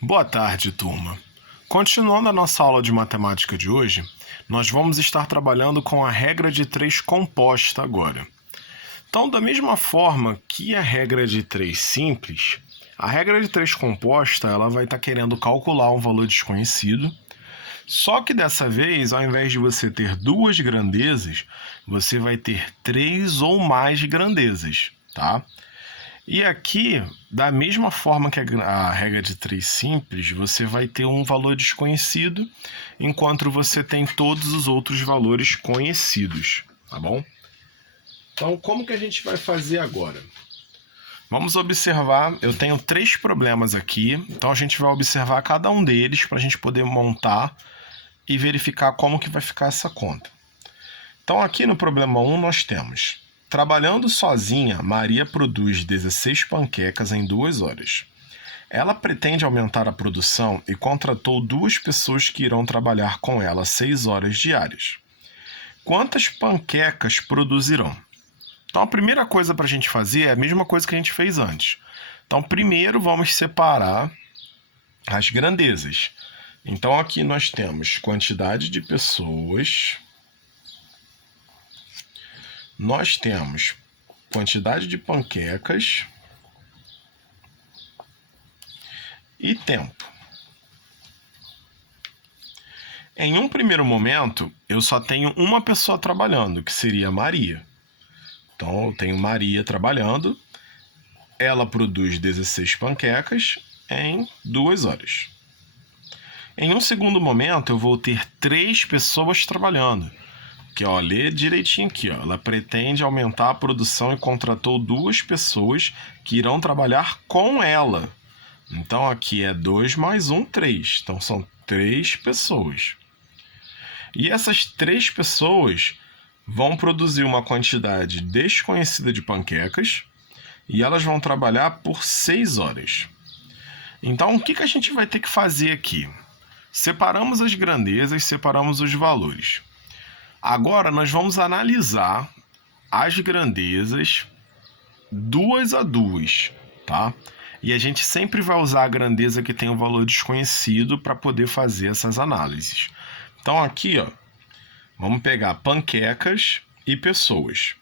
Boa tarde, turma. Continuando a nossa aula de matemática de hoje, nós vamos estar trabalhando com a regra de 3 composta agora. Então, da mesma forma que a regra de 3 simples, a regra de 3 composta ela vai estar querendo calcular um valor desconhecido, só que dessa vez, ao invés de você ter duas grandezas, você vai ter 3 ou mais grandezas, tá? E aqui, da mesma forma que a regra de 3 simples, você vai ter um valor desconhecido, enquanto você tem todos os outros valores conhecidos, tá bom? Então, como que a gente vai fazer agora? Vamos observar, eu tenho 3 problemas aqui, então a gente vai observar cada um deles para a gente poder montar e verificar como que vai ficar essa conta. Então, aqui no problema 1 nós temos: trabalhando sozinha, Maria produz 16 panquecas em 2 horas. Ela pretende aumentar a produção e contratou 2 pessoas que irão trabalhar com ela 6 horas diárias. Quantas panquecas produzirão? Então, a primeira coisa para a gente fazer é a mesma coisa que a gente fez antes. Então, primeiro vamos separar as grandezas. Então, aqui nós temos quantidade de pessoas. Nós temos quantidade de panquecas e tempo. Em um primeiro momento, eu só tenho uma pessoa trabalhando, que seria Maria. Então, eu tenho Maria trabalhando. Ela produz 16 panquecas em 2 horas. Em um segundo momento, eu vou ter 3 pessoas trabalhando. Que, ó, lê direitinho aqui, ó. Ela pretende aumentar a produção e contratou 2 pessoas que irão trabalhar com ela. Então, aqui é 2 mais 1, 3. Então, são 3 pessoas. E essas 3 pessoas vão produzir uma quantidade desconhecida de panquecas e elas vão trabalhar por 6 horas. Então, o que a gente vai ter que fazer aqui? Separamos as grandezas, separamos os valores. Agora, nós vamos analisar as grandezas 2 a 2, tá? E a gente sempre vai usar a grandeza que tem um valor desconhecido para poder fazer essas análises. Então, aqui, ó, vamos pegar panquecas e pessoas.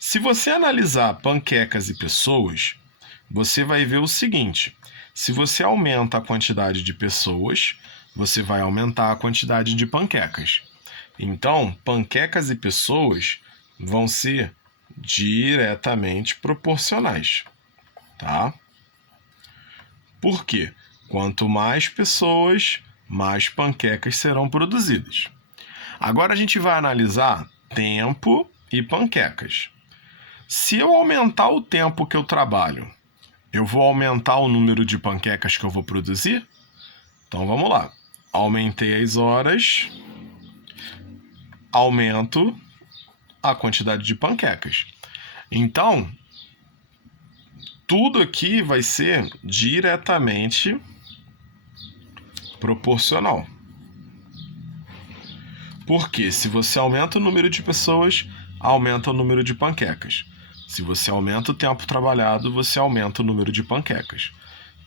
Se você analisar panquecas e pessoas, você vai ver o seguinte: se você aumenta a quantidade de pessoas, você vai aumentar a quantidade de panquecas. Então, panquecas e pessoas vão ser diretamente proporcionais, tá? Por quê? Quanto mais pessoas, mais panquecas serão produzidas. Agora a gente vai analisar tempo e panquecas. Se eu aumentar o tempo que eu trabalho, eu vou aumentar o número de panquecas que eu vou produzir? Então vamos lá. Aumentei as horas, aumento a quantidade de panquecas. Então, tudo aqui vai ser diretamente proporcional. Porque se você aumenta o número de pessoas, aumenta o número de panquecas. Se você aumenta o tempo trabalhado, você aumenta o número de panquecas.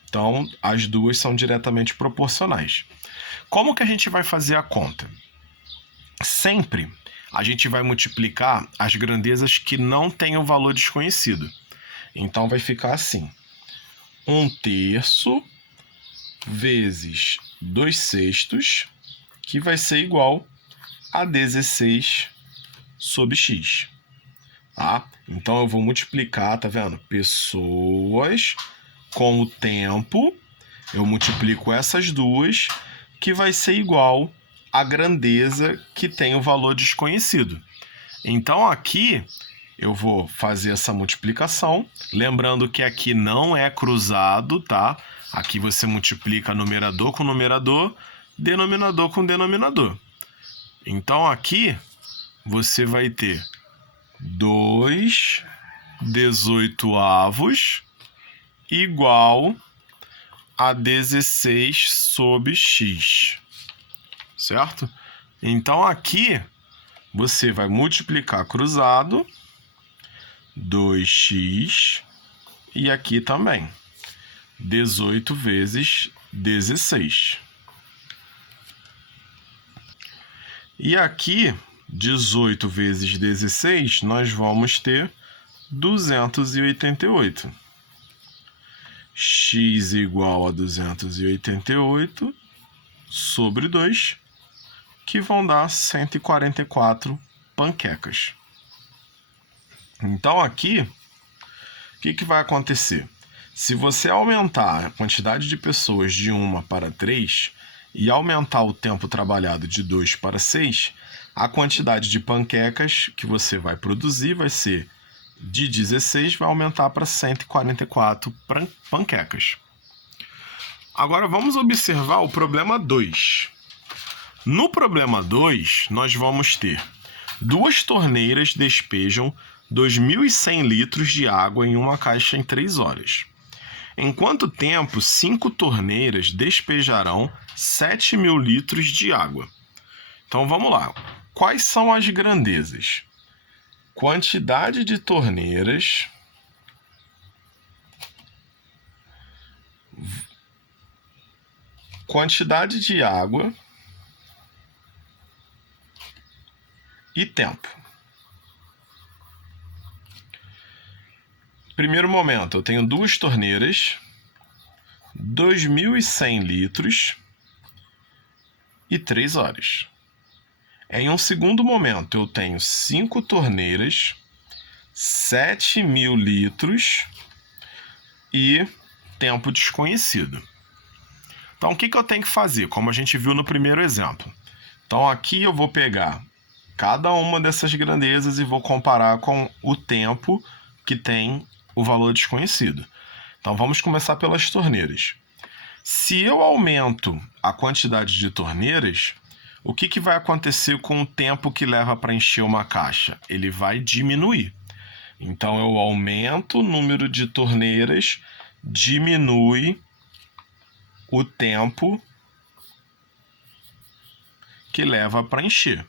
Então, as duas são diretamente proporcionais. Como que a gente vai fazer a conta? Sempre a gente vai multiplicar as grandezas que não têm o valor desconhecido. Então, vai ficar assim: 1/3 vezes 2/6, que vai ser igual a 16 sobre x. Tá? Então, eu vou multiplicar, tá vendo? Pessoas com o tempo, eu multiplico essas duas, que vai ser igual à grandeza que tem o valor desconhecido. Então, aqui eu vou fazer essa multiplicação, lembrando que aqui não é cruzado, tá? Aqui você multiplica numerador com numerador, denominador com denominador. Então, aqui você vai ter 2/18 igual a 16 sobre x, certo? Então, aqui você vai multiplicar cruzado, 2x, e aqui também, 18 vezes 16. E aqui, 18 vezes 16, nós vamos ter 288. X igual a 288 sobre 2, que vão dar 144 panquecas. Então aqui, o que vai acontecer? Se você aumentar a quantidade de pessoas de 1 para 3 e aumentar o tempo trabalhado de 2 para 6, a quantidade de panquecas que você vai produzir vai ser de 16, vai aumentar para 144 panquecas. Agora vamos observar o problema 2. No problema 2, nós vamos ter 2 torneiras despejam 2.100 litros de água em uma caixa em 3 horas. Em quanto tempo 5 torneiras despejarão 7.000 litros de água? Então vamos lá. Quais são as grandezas? Quantidade de torneiras quantidade de água e tempo. Primeiro momento, eu tenho 2 torneiras, 2.100 litros e 3 horas. Em um segundo momento, eu tenho 5 torneiras, 7.000 litros e tempo desconhecido. Então, o que eu tenho que fazer? Como a gente viu no primeiro exemplo. Então, aqui eu vou pegar cada uma dessas grandezas e vou comparar com o tempo que tem o valor desconhecido. Então, vamos começar pelas torneiras. Se eu aumento a quantidade de torneiras, o que vai acontecer com o tempo que leva para encher uma caixa? Ele vai diminuir. Então, eu aumento o número de torneiras, diminui o tempo que leva para encher,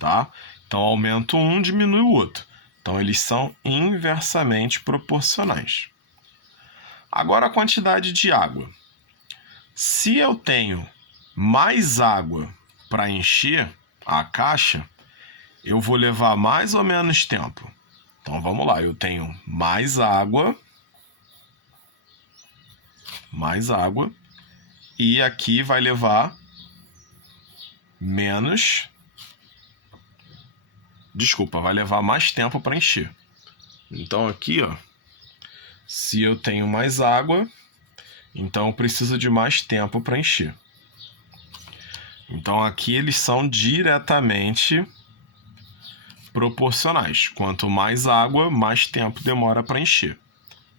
tá? Então, aumento um, diminui o outro. Então, eles são inversamente proporcionais. Agora, a quantidade de água. Se eu tenho mais água para encher a caixa, eu vou levar mais ou menos tempo. Então, vamos lá. Eu tenho mais água, e aqui vai levar menos... Desculpa, vai levar mais tempo para encher. Então aqui, ó, se eu tenho mais água, então eu preciso de mais tempo para encher. Então aqui eles são diretamente proporcionais. Quanto mais água, mais tempo demora para encher,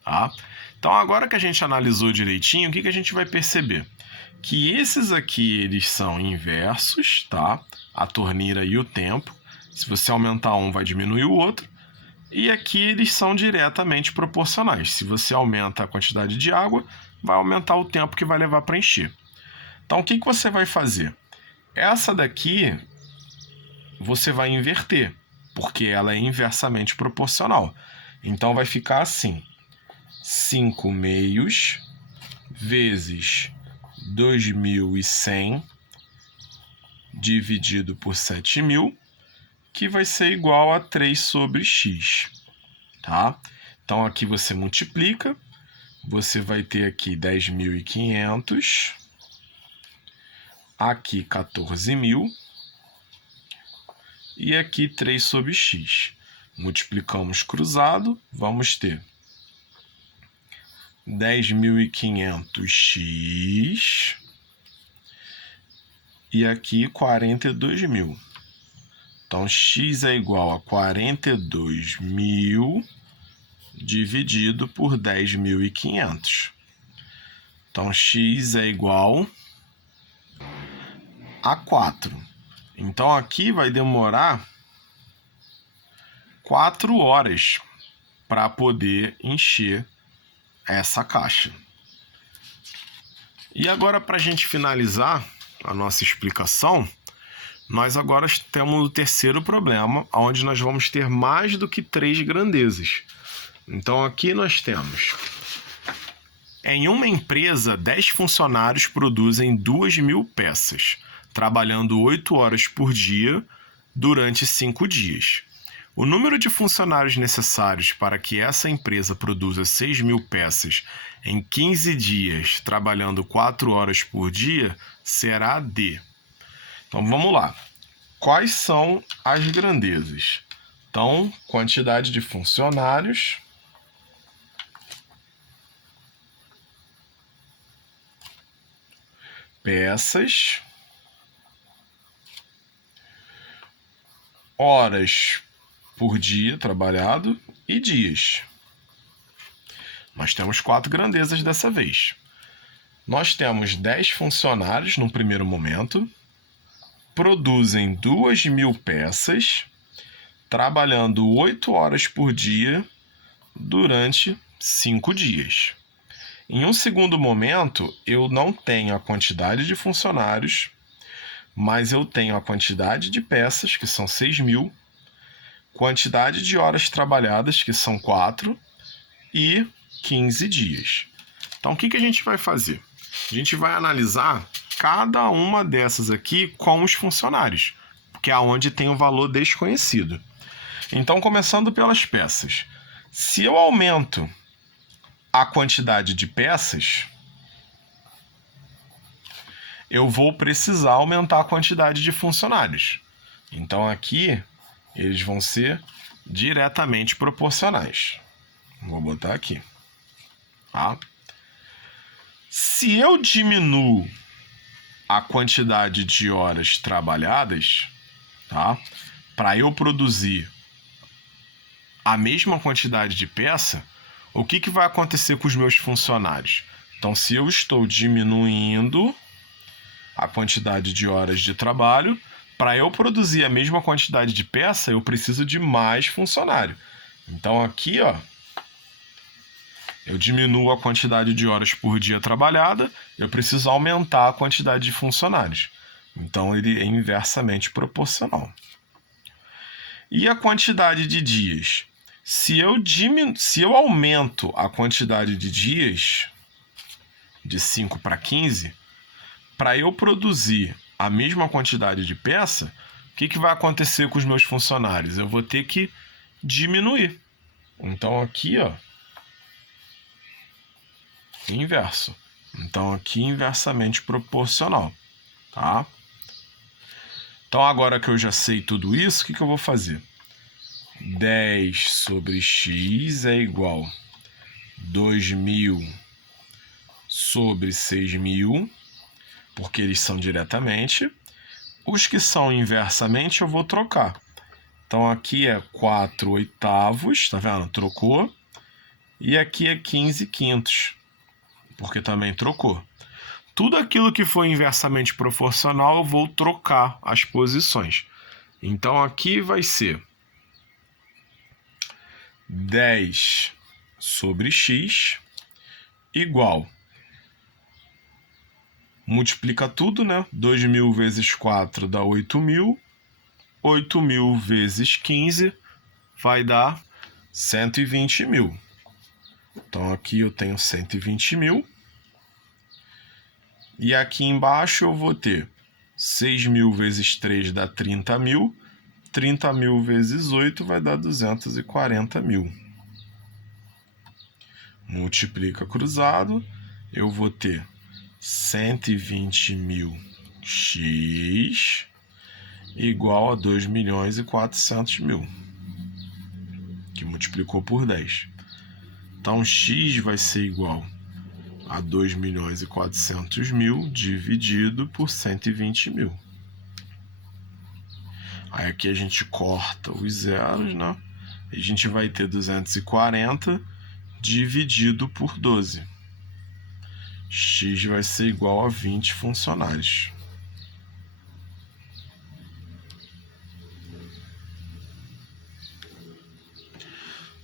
tá? Então agora que a gente analisou direitinho, o que a gente vai perceber? Que esses aqui eles são inversos, tá? A torneira e o tempo. Se você aumentar um, vai diminuir o outro. E aqui eles são diretamente proporcionais. Se você aumenta a quantidade de água, vai aumentar o tempo que vai levar para encher. Então, o que você vai fazer? Essa daqui, você vai inverter, porque ela é inversamente proporcional. Então, vai ficar assim. 5 meios vezes 2.100 dividido por 7.000, que vai ser igual a 3 sobre x, tá? Então, aqui você multiplica, você vai ter aqui 10.500, aqui 14.000, e aqui 3 sobre x. Multiplicamos cruzado, vamos ter 10.500x e aqui 42.000. Então, x é igual a 42.000 dividido por 10.500. Então, x é igual a 4. Então, aqui vai demorar 4 horas para poder encher essa caixa. E agora, para a gente finalizar a nossa explicação, nós agora temos o terceiro problema, onde nós vamos ter mais do que 3 grandezas. Então, aqui nós temos Em uma empresa, 10 funcionários produzem 2.000 peças, trabalhando 8 horas por dia durante 5 dias. O número de funcionários necessários para que essa empresa produza 6.000 peças em 15 dias, trabalhando 4 horas por dia, será de... Então, vamos lá. Quais são as grandezas? Então, quantidade de funcionários, peças, horas por dia trabalhado e dias. Nós temos 4 grandezas dessa vez. Nós temos 10 funcionários no primeiro momento, produzem 2.000 peças, trabalhando 8 horas por dia durante 5 dias. Em um segundo momento, eu não tenho a quantidade de funcionários, mas eu tenho a quantidade de peças, que são 6.000, quantidade de horas trabalhadas, que são 4, e 15 dias. Então, o que a gente vai fazer? A gente vai analisar cada uma dessas aqui com os funcionários, que é onde tem o valor desconhecido. Então, começando pelas peças. Se eu aumento a quantidade de peças, eu vou precisar aumentar a quantidade de funcionários. Então, aqui, eles vão ser diretamente proporcionais. Vou botar aqui. Tá? Se eu diminuo a quantidade de horas trabalhadas, tá? Para eu produzir a mesma quantidade de peça, o que vai acontecer com os meus funcionários? Então, se eu estou diminuindo a quantidade de horas de trabalho, para eu produzir a mesma quantidade de peça, eu preciso de mais funcionário. Então, aqui, ó, eu diminuo a quantidade de horas por dia trabalhada, eu preciso aumentar a quantidade de funcionários. Então, ele é inversamente proporcional. E a quantidade de dias? Se eu aumento a quantidade de dias de 5 para 15, para eu produzir a mesma quantidade de peça, o que vai acontecer com os meus funcionários? Eu vou ter que diminuir. Então, aqui, ó, inverso. Então, aqui, inversamente proporcional, tá? Então, agora que eu já sei tudo isso, o que eu vou fazer? 10 sobre x é igual a 2.000 sobre 6.000, porque eles são diretamente. Os que são inversamente, eu vou trocar. Então, aqui é 4 oitavos, tá vendo? Trocou. E aqui é 15 quintos, porque também trocou. Tudo aquilo que for inversamente proporcional, eu vou trocar as posições. Então, aqui vai ser 10 sobre x igual, multiplica tudo, né? 2.000 vezes 4 dá 8.000. 8.000 vezes 15 vai dar 120.000. Então, aqui eu tenho 120.000. E aqui embaixo eu vou ter 6.000 vezes 3 dá 30.000. 30.000 vezes 8 vai dar 240.000. Multiplica cruzado, eu vou ter 120.000x igual a 2.400.000, que multiplicou por 10. Então, x vai ser igual a 2.400.000 dividido por 120.000. Aí aqui a gente corta os zeros, né? E a gente vai ter 240 dividido por 12. X vai ser igual a 20 funcionários.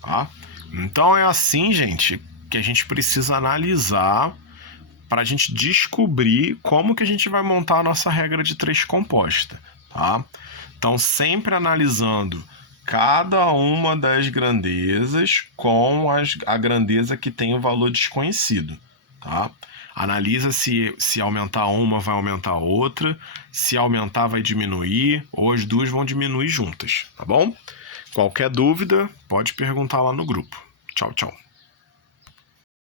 Tá? Então é assim, gente, que a gente precisa analisar para a gente descobrir como que a gente vai montar a nossa regra de 3 composta, tá? Então, sempre analisando cada uma das grandezas com a grandeza que tem o valor desconhecido, tá? Analisa se aumentar uma vai aumentar a outra, se aumentar vai diminuir, ou as duas vão diminuir juntas, tá bom? Qualquer dúvida, pode perguntar lá no grupo. Tchau, tchau.